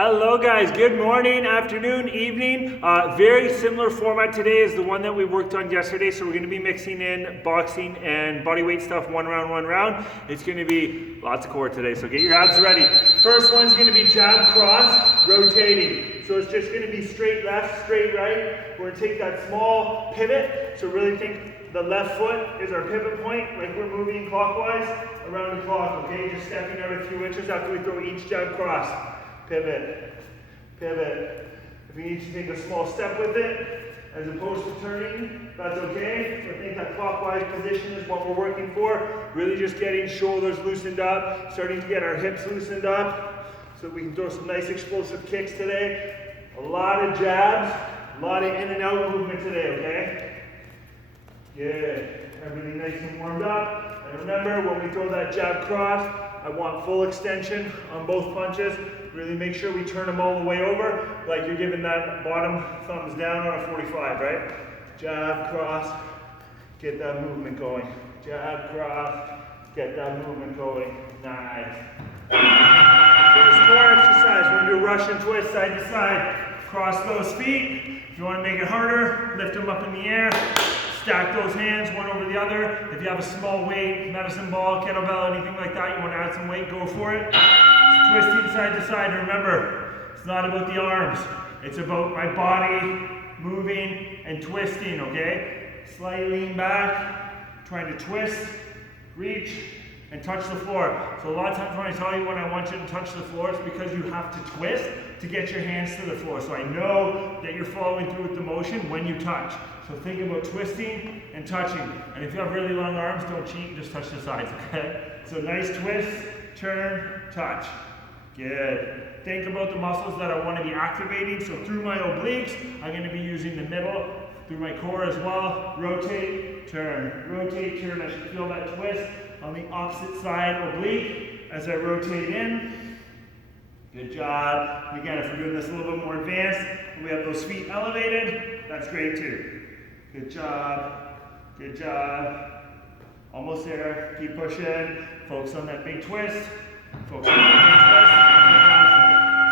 Hello guys, good morning, afternoon, evening. Very similar format today as the one that we worked on yesterday. So we're going to be mixing in boxing and bodyweight stuff one round. It's going to be lots of core today, so get your abs ready. First one's going to be jab cross, rotating. So it's just going to be straight left, straight right. We're going to take that small pivot. So really think the left foot is our pivot point, like we're moving clockwise around the clock, okay? Just stepping out a few inches after we throw each jab cross. Pivot, pivot. If you need to take a small step with it, as opposed to turning, that's okay. I think that clockwise position is what we're working for. Really just getting shoulders loosened up, starting to get our hips loosened up, so we can throw some nice explosive kicks today. A lot of jabs, a lot of in and out movement today, okay? Good. Everything nice and warmed up. And remember, when we throw that jab cross, I want full extension on both punches. Really make sure we turn them all the way over, like you're giving that bottom thumbs down on a 45, right? Jab, cross, get that movement going. Jab, cross, get that movement going. Nice. For this core exercise, we're going to do a Russian twist side to side. Cross those feet. If you want to make it harder, lift them up in the air. Stack those hands one over the other. If you have a small weight, medicine ball, kettlebell, anything like that, you want to add some weight, go for it. Twisting side to side. Remember, it's not about the arms. It's about my body moving and twisting, okay? Slightly lean back, trying to twist, reach, and touch the floor. So a lot of times when I tell you when I want you to touch the floor, it's because you have to twist to get your hands to the floor. So I know that you're following through with the motion when you touch. So think about twisting and touching. And if you have really long arms, don't cheat, just touch the sides, okay? So nice twist, turn, touch. Good. Think about the muscles that I want to be activating. So through my obliques, I'm going to be using the middle, through my core as well. Rotate, turn. Rotate, turn. I should feel that twist on the opposite side oblique as I rotate in. Good job. Again, if we're doing this a little bit more advanced, and we have those feet elevated, that's great too. Good job. Good job. Almost there. Keep pushing. Focus on that big twist. Focus on that big twist.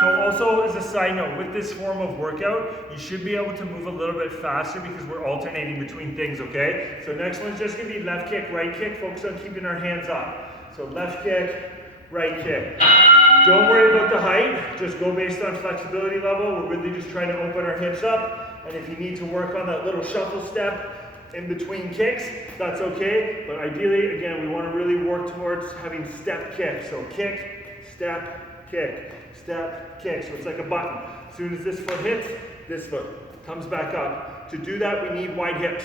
So also as a side note, with this form of workout, you should be able to move a little bit faster because we're alternating between things, okay? So next one's just gonna be left kick, right kick. Focus on keeping our hands up. So left kick, right kick. Don't worry about the height, just go based on flexibility level. We're really just trying to open our hips up. And if you need to work on that little shuffle step in between kicks, that's okay. But ideally, again, we want to really work towards having step kick. So kick, step, kick, step, kick. So it's like a button. As soon as this foot hits, this foot comes back up. To do that, we need wide hips.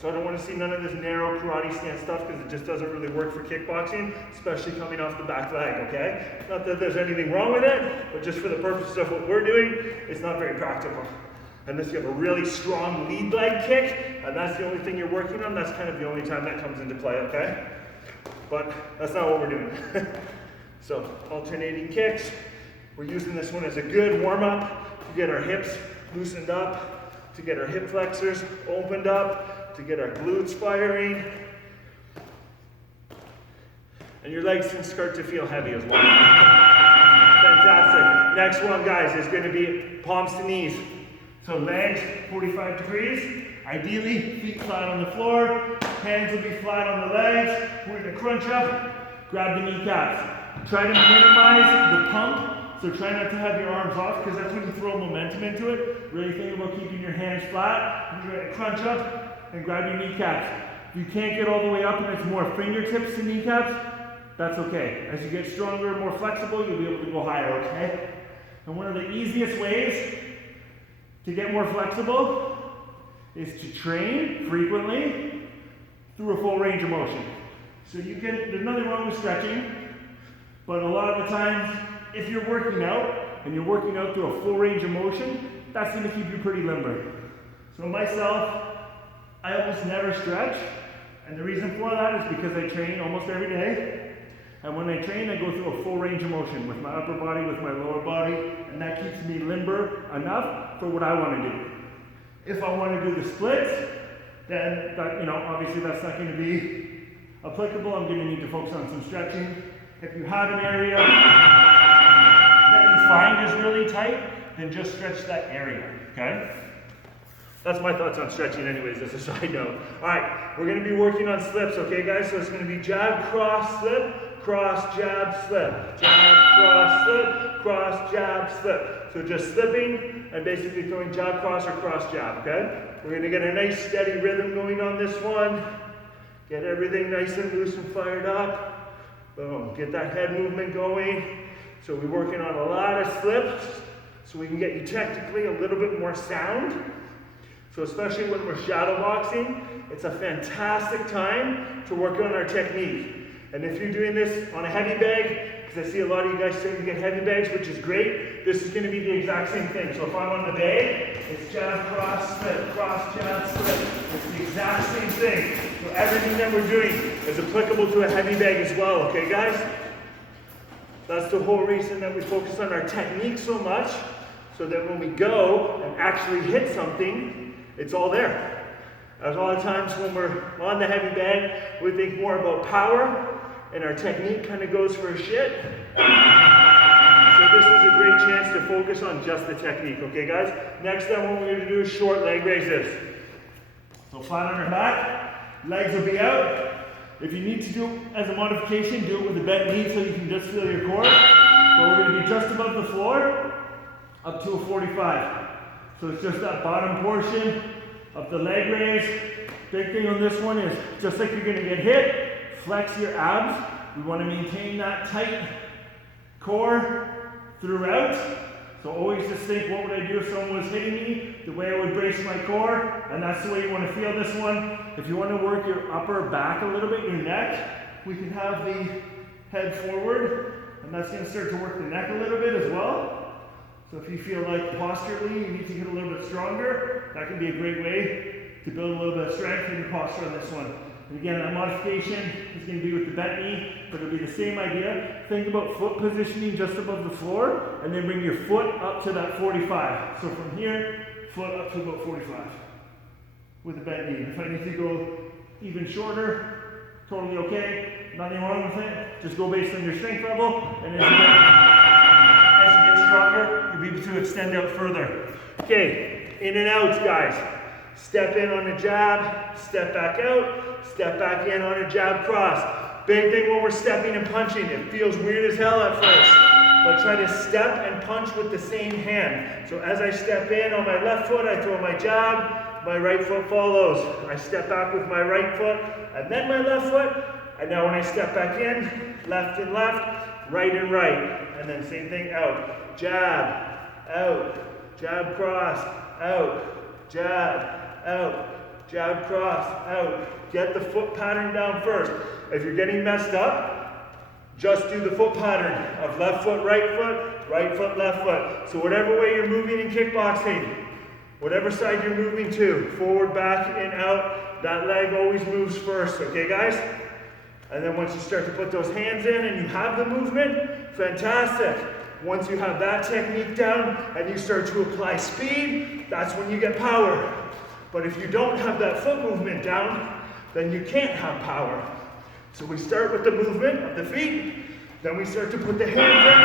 So I don't want to see none of this narrow karate stance stuff because it just doesn't really work for kickboxing, especially coming off the back leg, okay? Not that there's anything wrong with it, but just for the purposes of what we're doing, it's not very practical. Unless you have a really strong lead leg kick, and that's the only thing you're working on, that's kind of the only time that comes into play, okay? But that's not what we're doing. So alternating kicks. We're using this one as a good warm-up to get our hips loosened up, to get our hip flexors opened up, to get our glutes firing. And your legs can start to feel heavy as well. Fantastic. Next one, guys, is going to be palms to knees. So legs 45 degrees. Ideally, feet flat on the floor. Hands will be flat on the legs. We're going to crunch up, grab the kneecaps. Try to minimize the pump. So try not to have your arms off because that's when you throw momentum into it. Really think about keeping your hands flat. You're going to crunch up and grab your kneecaps. If you can't get all the way up and it's more fingertips to kneecaps, that's okay. As you get stronger and more flexible, you'll be able to go higher, okay? And one of the easiest ways to get more flexible is to train frequently through a full range of motion. So there's nothing wrong with stretching, but a lot of the times, if you're working out and you're working out through a full range of motion, that's going to keep you pretty limber. So myself, I almost never stretch, and the reason for that is because I train almost every day. And when I train, I go through a full range of motion with my upper body, with my lower body, and that keeps me limber enough for what I want to do. If I want to do the splits, then obviously that's not going to be applicable. I'm going to need to focus on some stretching. If you have an area that you find is tight, then just stretch that area, okay? That's my thoughts on stretching anyways, as a side note. All right, we're gonna be working on slips, okay guys? So it's gonna be jab, cross, slip, cross, jab, slip. Jab, cross, slip, cross, jab, slip. So just slipping and basically throwing jab, cross, or cross, jab, okay? We're gonna get a nice steady rhythm going on this one. Get everything nice and loose and fired up. Boom, get that head movement going. So we're working on a lot of slips so we can get you technically a little bit more sound. So especially when we're shadow boxing, it's a fantastic time to work on our technique. And if you're doing this on a heavy bag, because I see a lot of you guys starting to get heavy bags, which is great, this is going to be the exact same thing. So if I'm on the bag, it's jab, cross, slip, cross, jab, slip. It's the exact same thing. So everything that we're doing is applicable to a heavy bag as well, okay guys? That's the whole reason that we focus on our technique so much, so that when we go and actually hit something, it's all there. As a lot of times when we're on the heavy bag, we think more about power, and our technique kind of goes for a shit. So this is a great chance to focus on just the technique, okay guys? Next then what we're gonna do is short leg raises. So flat on our back, legs will be out. If you need to do it as a modification, do it with a bent knee so you can just feel your core. But we're gonna be just above the floor, up to a 45. So it's just that bottom portion of the leg raise. Big thing on this one is, just like you're gonna get hit, flex your abs. We wanna maintain that tight core throughout. So always just think, what would I do if someone was hitting me? The way I would brace my core, and that's the way you wanna feel this one. If you wanna work your upper back a little bit, your neck, we can have the head forward, and that's gonna start to work the neck a little bit as well. So if you feel like posturally you need to get a little bit stronger, that can be a great way to build a little bit of strength in your posture on this one. And again, that modification is going to be with the bent knee, but it'll be the same idea. Think about foot positioning just above the floor, and then bring your foot up to that 45. So from here, foot up to about 45 with the bent knee. If I need to go even shorter, totally okay, nothing wrong with it. Just go based on your strength level, and as you get stronger, you'll be able to extend out further. Okay, in and outs, guys. Step in on a jab, step back out, step back in on a jab cross. Big thing when we're stepping and punching, it feels weird as hell at first, but try to step and punch with the same hand. So as I step in on my left foot, I throw my jab, my right foot follows. I step back with my right foot, and then my left foot, and now when I step back in, left and left, right and right, and then same thing out. Jab, out, jab cross, out, jab, out, jab cross, out. Get the foot pattern down first. If you're getting messed up, just do the foot pattern of left foot, right foot, left foot. So whatever way you're moving in kickboxing, whatever side you're moving to, forward, back, in, out, that leg always moves first, okay guys? And then once you start to put those hands in and you have the movement, fantastic. Once you have that technique down and you start to apply speed, that's when you get power. But if you don't have that foot movement down, then you can't have power. So we start with the movement of the feet, then we start to put the hands in,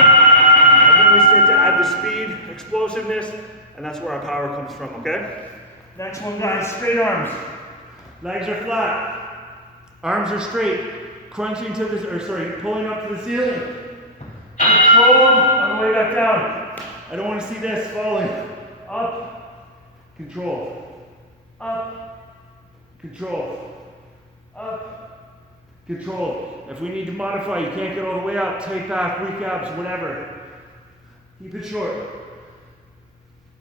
and then we start to add the speed, explosiveness, and that's where our power comes from, okay? Next one, guys, straight arms. Legs are flat, arms are straight, crunching to the, pulling up to the ceiling. Control on the way back down. I don't want to see this falling. Up, control. Up, control. Up, control. If we need to modify, you can't get all the way up, tight back, weak abs, whatever. Keep it short.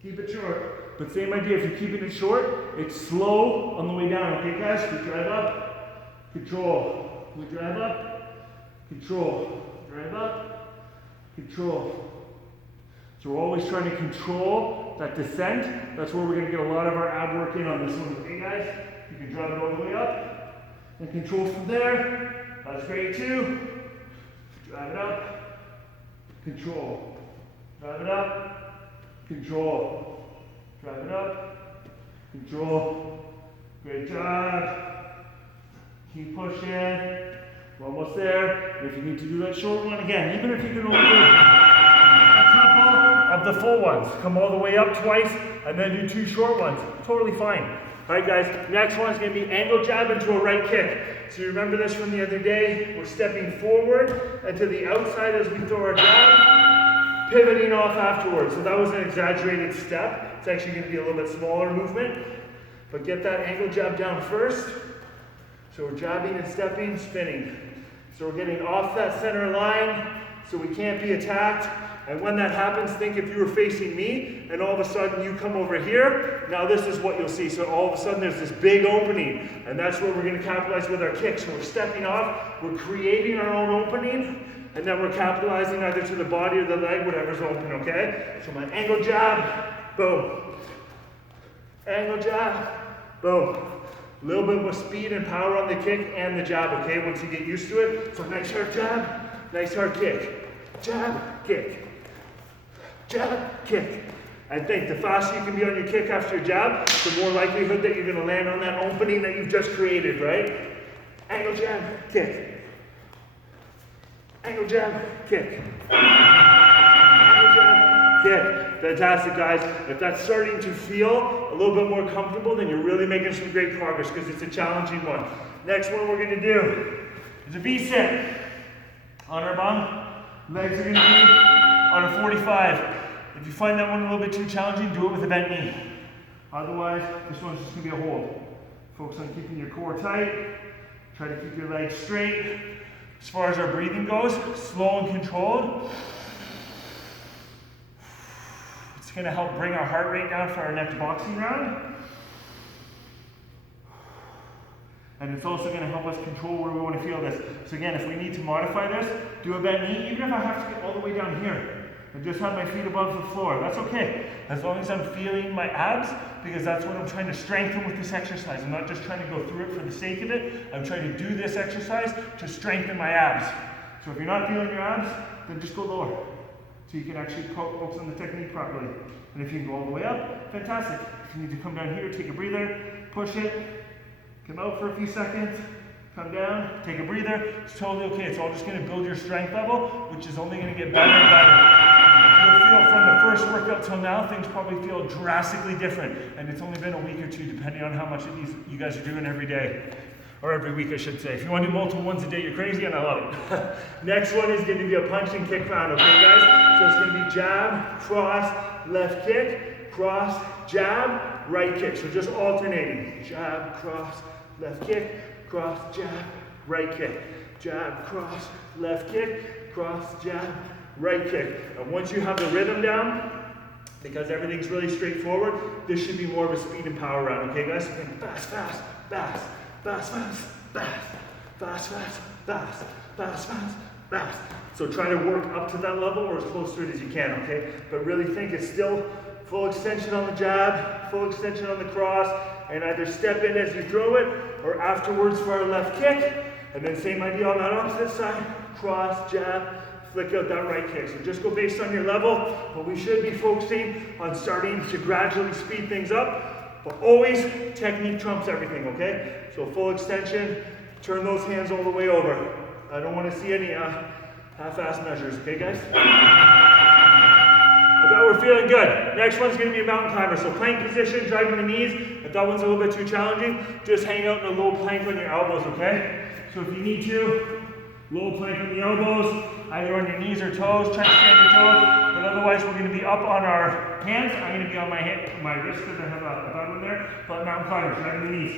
Keep it short. But same idea, if you're keeping it short, it's slow on the way down, okay guys? We drive up, control. We drive up, control. Drive up, control. So we're always trying to control that descent. That's where we're going to get a lot of our ab work in on this one, okay guys? You can drive it all the way up and control from there. That's great too. Drive it up, control. Drive it up, control. Drive it up, control. Great job. Keep pushing. We're almost there. If you need to do that short one again, even if you can only do a couple of the full ones. Come all the way up twice, and then do 2 short ones. Totally fine. All right, guys, next one is going to be angle jab into a right kick. So you remember this from the other day. We're stepping forward and to the outside as we throw our jab, pivoting off afterwards. So that was an exaggerated step. It's actually going to be a little bit smaller movement. But get that angle jab down first. So we're jabbing and stepping, spinning. So we're getting off that center line so we can't be attacked. And when that happens, think if you were facing me and all of a sudden you come over here, now this is what you'll see. So all of a sudden there's this big opening, and that's where we're going to capitalize with our kicks. So we're stepping off, we're creating our own opening, and then we're capitalizing either to the body or the leg, whatever's open, okay? So my angle jab, boom. Angle jab, boom. A little bit more speed and power on the kick and the jab, okay, once you get used to it. So nice hard jab, nice hard kick. Jab, kick. Jab, kick. And think, the faster you can be on your kick after your jab, the more likelihood that you're going to land on that opening that you've just created, right? Angle jab, kick. Angle jab, kick. Angle jab, kick. Fantastic, guys. If that's starting to feel a little bit more comfortable, then you're really making some great progress because it's a challenging one. Next one we're going to do is a V-sit. On our bum, legs are going to be on a 45. If you find that one a little bit too challenging, do it with a bent knee. Otherwise, this one's just going to be a hold. Focus on keeping your core tight. Try to keep your legs straight. As far as our breathing goes, slow and controlled. It's going to help bring our heart rate down for our next boxing round. And it's also going to help us control where we want to feel this. So again, if we need to modify this, do a bent knee, even if I have to get all the way down here and just have my feet above the floor. That's okay, as long as I'm feeling my abs, because that's what I'm trying to strengthen with this exercise. I'm not just trying to go through it for the sake of it. I'm trying to do this exercise to strengthen my abs. So if you're not feeling your abs, then just go lower, so you can actually focus on the technique properly. And if you can go all the way up, fantastic. If you need to come down here, take a breather, push it, come out for a few seconds, come down, take a breather. It's totally okay. It's all just going to build your strength level, which is only going to get better and better. You'll feel from the first workout till now, things probably feel drastically different. And it's only been a week or two, depending on how much of these you guys are doing every day. Or every week, I should say. If you want to do multiple ones a day, you're crazy, and I love it. Next one is going to be a punch and kick round, okay, guys? So it's going to be jab, cross, left kick, cross, jab, right kick. So just alternating. Jab, cross, left kick, cross, jab, right kick. Jab, cross, left kick, cross, jab, right kick. And once you have the rhythm down, because everything's really straightforward, this should be more of a speed and power round, okay, guys? So think fast, fast, fast, fast, fast, fast, fast, fast, fast, fast, fast, fast. So try to work up to that level or as close to it as you can, okay? But really think it's still full extension on the jab, full extension on the cross, and either step in as you throw it or afterwards for our left kick. And then same idea on that opposite side, cross, jab, flick out that right kick. So just go based on your level, but we should be focusing on starting to gradually speed things up, but always technique trumps everything, okay? So full extension, turn those hands all the way over. I don't want to see any half-ass measures, okay, guys? I bet we're feeling good. Next one's going to be a mountain climber. So plank position, driving the knees. If that one's a little bit too challenging, just hang out in a low plank on your elbows, okay? So if you need to, low plank on the elbows, either on your knees or toes, try to stay on your toes, but otherwise we're going to be up on our hands. I'm going to be on my wrist because I have a button there, but mountain climbers, driving the knees.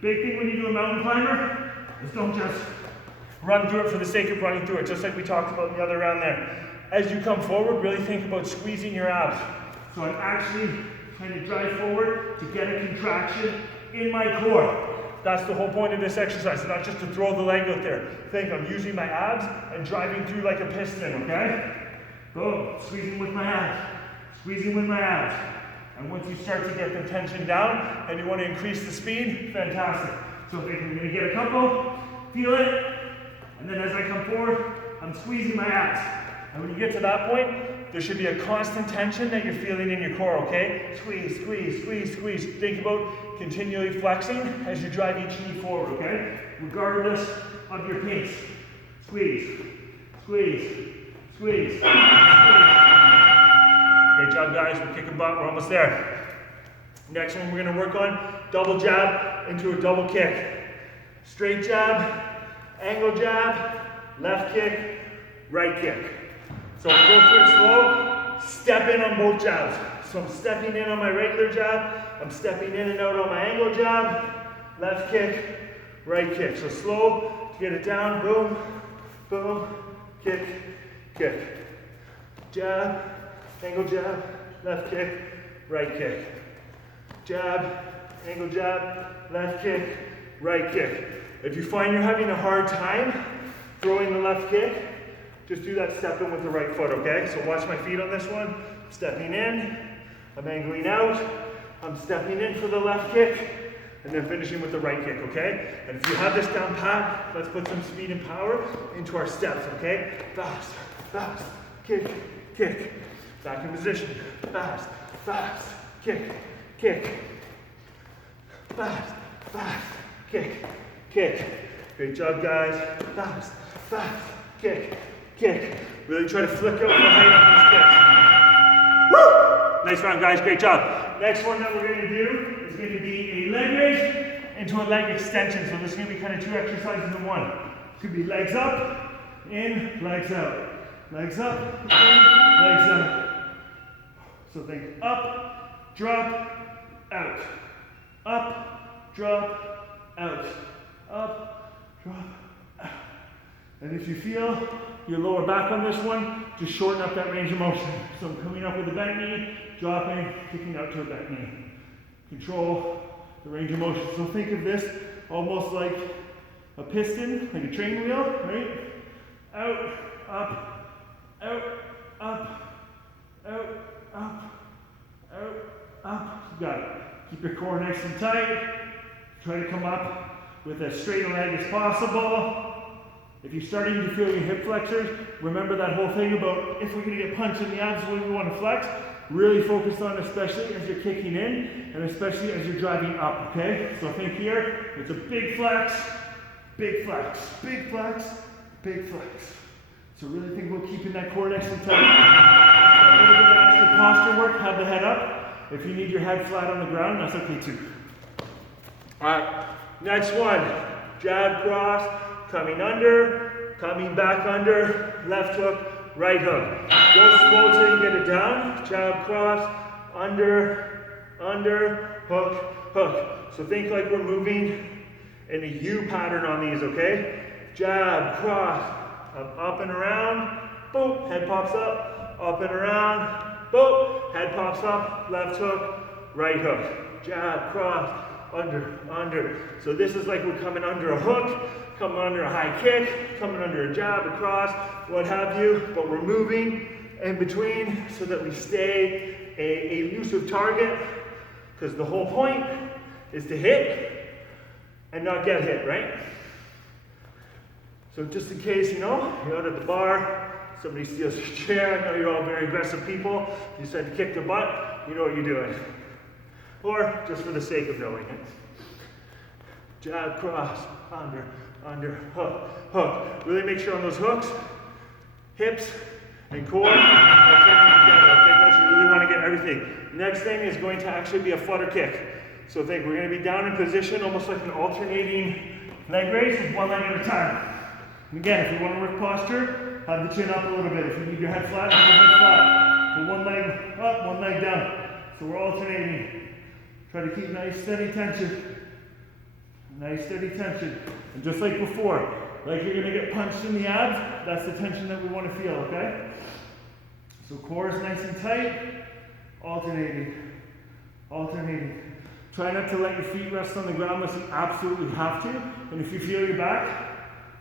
Big thing when you do a mountain climber is don't just run through it for the sake of running through it, just like we talked about in the other round there. As you come forward, really think about squeezing your abs. So I'm actually trying to drive forward to get a contraction in my core. That's the whole point of this exercise, not just to throw the leg out there. Think I'm using my abs and driving through like a piston, okay? Boom, squeezing with my abs, squeezing with my abs. And once you start to get the tension down and you want to increase the speed, fantastic. So think I'm going to get a couple, feel it, and then as I come forward, I'm squeezing my abs. And when you get to that point, there should be a constant tension that you're feeling in your core, okay? Squeeze, squeeze, squeeze, squeeze. Think about continually flexing as you drive each knee forward, okay? Regardless of your pace. Squeeze, squeeze, squeeze, squeeze. Great guys. We're kicking butt. We're almost there. Next one we're going to work on, double jab into a double kick. Straight jab, angle jab, left kick, right kick. So we'll go through it slow, step in on both jabs. So I'm stepping in on my regular jab, I'm stepping in and out on my angle jab, left kick, right kick. So slow to get it down, boom, boom, kick, kick. Jab, angle jab, left kick, right kick. Jab, angle jab, left kick, right kick. If you find you're having a hard time throwing the left kick, just do that step in with the right foot, okay? So watch my feet on this one. Stepping in, I'm angling out, I'm stepping in for the left kick, and then finishing with the right kick, okay? And if you have this down pat, let's put some speed and power into our steps, okay? Fast, fast, kick, kick. Back in position, fast, fast, kick, kick. Fast, fast, kick, kick. Great job, guys. Fast, fast, kick, kick. Really try to flick out the height on these kicks. Woo! Nice round, guys. Great job. Next one that we're going to do is going to be a leg raise into a leg extension. So this is going to be kind of two exercises in one. It could be legs up, in, legs out. Legs up, in, legs out. So think up, drop, out. Up, drop, out. Up, drop, out. And if you feel your lower back on this one, just shorten up that range of motion. So I'm coming up with a bent knee, dropping, kicking out to a bent knee. Control the range of motion. So think of this almost like a piston, like a train wheel, right? Out, up, out, up, out, up, out, up. You got it. Keep your core nice and tight. Try to come up with as straight a leg as possible. If you're starting to feel your hip flexors, remember that whole thing about if we're going to get punched in the abs when we want to flex, really focus on especially as you're kicking in and especially as you're driving up, okay? So think here, it's a big flex, big flex, big flex, big flex. So really think about keeping that core nice and tight. A little bit of extra posture work, have the head up. If you need your head flat on the ground, that's okay too. All right, next one, jab cross, coming under, coming back under, left hook, right hook. Go slow till you get it down, jab cross, under, hook, hook. So think like we're moving in a U pattern on these, okay? Jab, cross, up and around, boom, head pops up and around, boom, head pops up, left hook, right hook. Jab, cross, under. So this is like we're coming under a hook, coming under a high kick, coming under a jab, a cross, what have you, but we're moving in between so that we stay a elusive target, because the whole point is to hit and not get hit, right? So just in case, you're out at the bar, somebody steals your chair, I know you're all very aggressive people, you decide to kick the butt, you know what you're doing. Or just for the sake of knowing it. Jab, cross, under, hook, hook. Really make sure on those hooks, hips and core are kicking together, okay guys? You really want to get everything. Next thing is going to actually be a flutter kick. So think we're going to be down in position, almost like an alternating leg raise with one leg at a time. And again, if you want to work posture, have the chin up a little bit. If you need your head flat, have your head flat. Put one leg up, one leg down. So we're alternating. Try to keep nice, steady tension. Nice, steady tension. And just like before, like you're going to get punched in the abs, that's the tension that we want to feel, okay? So core is nice and tight. Alternating. Try not to let your feet rest on the ground unless you absolutely have to. And if you feel your back,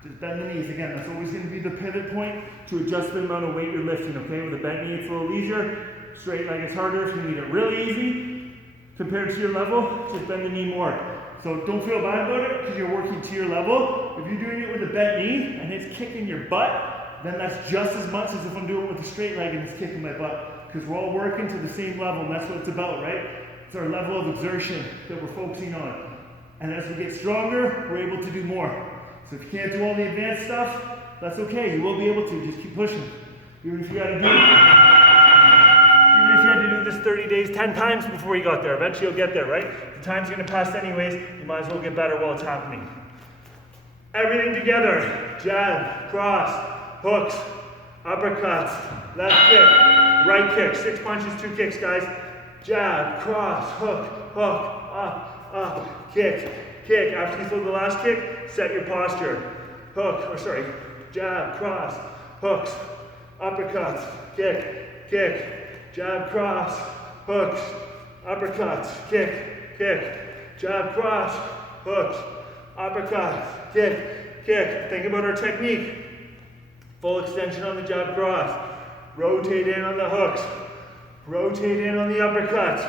just bend the knees. Again, that's always going to be the pivot point to adjust the amount of weight you're lifting, okay? With a bent knee, it's a little easier. Straight leg is harder. If you need it really easy, compared to your level, just bend the knee more. So don't feel bad about it because you're working to your level. If you're doing it with a bent knee and it's kicking your butt, then that's just as much as if I'm doing it with a straight leg and it's kicking my butt. Because we're all working to the same level, and that's what it's about, right? It's our level of exertion that we're focusing on. And as we get stronger, we're able to do more. So if you can't do all the advanced stuff, that's okay. You will be able to. Just keep pushing. Even if you had to do the 30 days 10 times before you got there. Eventually you'll get there, right? The time's gonna pass anyways. You might as well get better while it's happening. Everything together. Jab, cross, hooks, uppercuts, left kick, right kick. 6 punches, 2 kicks, guys. Jab, cross, hook, hook, up, kick, kick. After you throw the last kick, set your posture. Jab, cross, hooks, uppercuts, kick, kick, jab, cross, hooks, uppercuts, kick, kick, jab, cross, hooks, uppercuts, kick, kick. Think about our technique. Full extension on the jab, cross. Rotate in on the hooks. Rotate in on the uppercuts.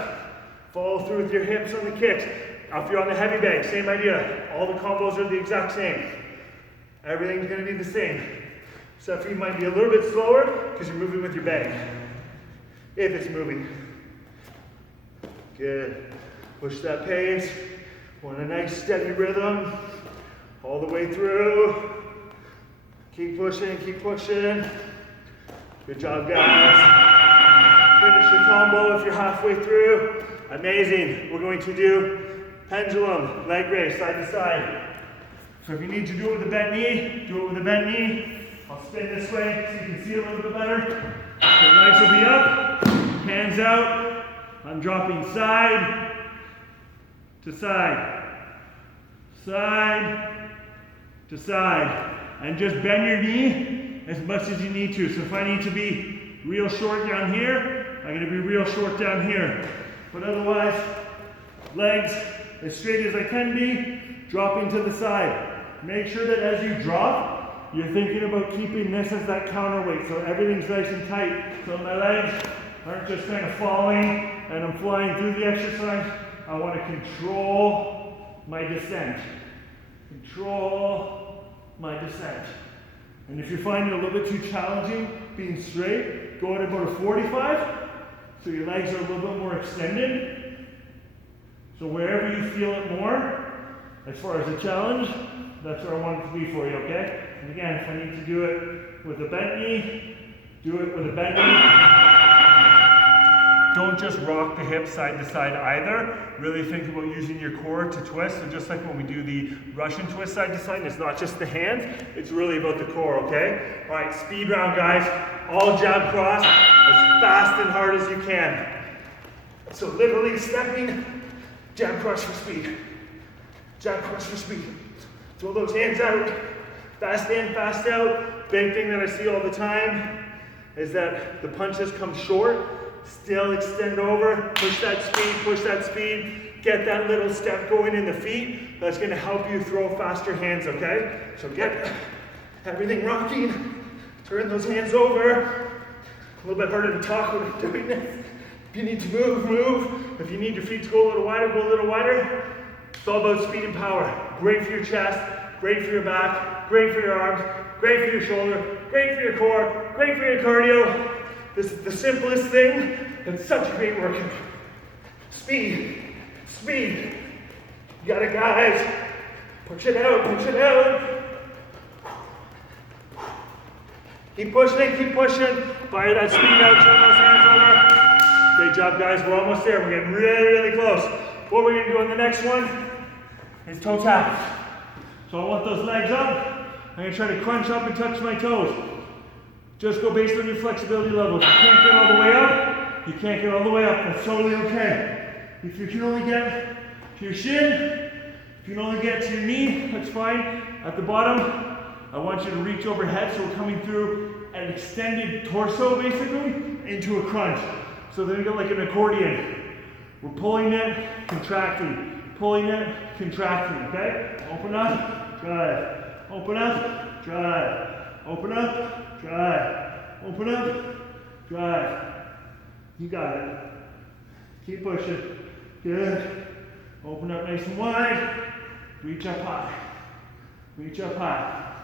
Follow through with your hips on the kicks. Now if you're on the heavy bag, same idea. All the combos are the exact same. Everything's gonna be the same. Except for you might be a little bit slower because you're moving with your bag. If it's moving. Good. Push that pace. Want a nice steady rhythm. All the way through. Keep pushing, keep pushing. Good job, guys. Finish your combo if you're halfway through. Amazing. We're going to do pendulum, leg raise, side to side. So if you need to do it with a bent knee, do it with a bent knee. I'll spin this way so you can see a little bit better. The legs will be up, hands out. I'm dropping side to side, side to side. And just bend your knee as much as you need to. So if I need to be real short down here, I'm gonna be real short down here. But otherwise, legs as straight as I can be, dropping to the side. Make sure that as you drop, you're thinking about keeping this as that counterweight, so everything's nice and tight. So my legs aren't just kind of falling and I'm flying through the exercise. I want to control my descent. Control my descent. And if you're finding it a little bit too challenging being straight, go at about a 45, so your legs are a little bit more extended. So wherever you feel it more, as far as a challenge, that's where I want it to be for you, okay? And again, if I need to do it with a bent knee, do it with a bent knee. Don't just rock the hips side to side either. Really think about using your core to twist. So just like when we do the Russian twist side to side, it's not just the hands, it's really about the core, okay? All right, speed round, guys. All jab cross as fast and hard as you can. So literally stepping, jab cross for speed. Jab cross for speed. Throw those hands out. Fast in, fast out. Big thing that I see all the time is that the punches come short. Still extend over. Push that speed. Get that little step going in the feet. That's going to help you throw faster hands, okay? So get everything rocking. Turn those hands over. A little bit harder to talk when I'm doing this. If you need to move, move. If you need your feet to go a little wider, go a little wider. It's all about speed and power. Great for your chest, great for your back, great for your arms, great for your shoulder, great for your core, great for your cardio. This is the simplest thing, but such a great workout. Speed, speed. You got it, guys. Push it out, push it out. Keep pushing, keep pushing. Fire that speed out, turn those hands over. Great job, guys. We're almost there. We're getting really, really close. What we're gonna do in the next one is toe taps. So I want those legs up. I'm gonna try to crunch up and touch my toes. Just go based on your flexibility levels. You can't get all the way up. You can't get all the way up. That's totally okay. If you can only get to your shin, if you can only get to your knee, that's fine. At the bottom, I want you to reach overhead, so we're coming through an extended torso, basically, into a crunch. So then we go like an accordion. We're pulling it, contracting. Pulling it, contracting, okay? Open up, drive. Open up, drive. Open up, drive. Open up, drive. You got it. Keep pushing. Good. Open up nice and wide. Reach up high. Reach up high.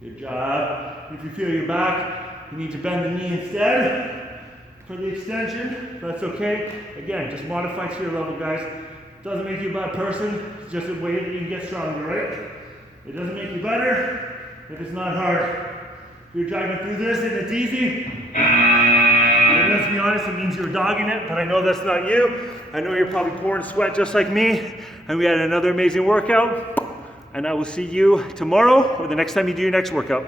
Good job. If you feel your back, you need to bend the knee instead for the extension. That's okay. Again, just modify to your level, guys. Doesn't make you a bad person, it's just a way that you can get stronger, right? It doesn't make you better if it's not hard. If you're driving through this and it's easy, then let's be honest, it means you're dogging it, but I know that's not you. I know you're probably pouring sweat just like me. And we had another amazing workout. And I will see you tomorrow or the next time you do your next workout.